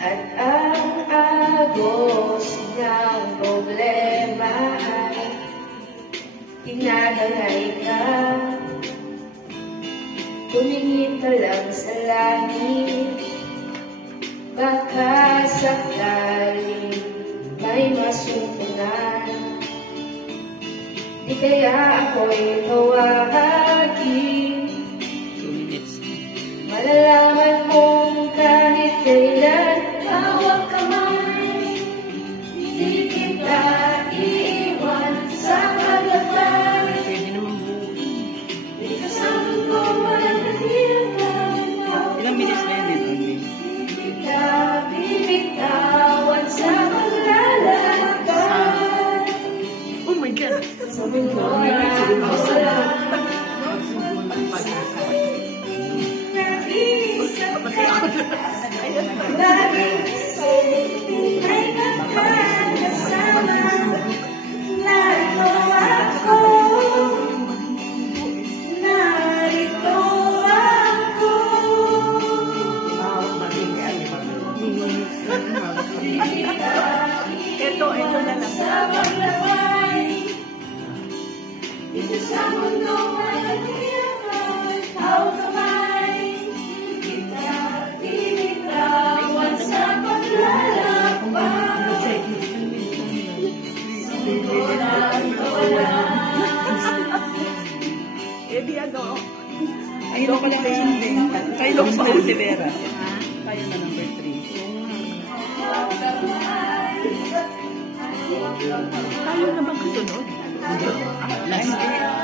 at ang agos ng problema ay tinadangay ka. Tumingin ka lang sa langit, baka sakaling may masumpungan. Di kaya ako'y tawagin, malalaman mong kahit kailan hawak kamay, di kita iiwan sa maglakbay. Di kasama ko walang natiyakan, ilang minutes na yun dito? di kita bibitawan sa maglalakbay. Oh my God! Sa mundo na wala, laging isip ay magkakasama. Narito ako, narito ako. Ito na lang. Sa paglaway, dito sa mundo ay natiyakan, hawak kamay. Kita binitawan sa paglalakbay. Sa mundo na wala. Eh di ano? Ayun pala na yung kayo lang pa si Vera. Kayo na number 3. Tayo na bang kasunod? Last year.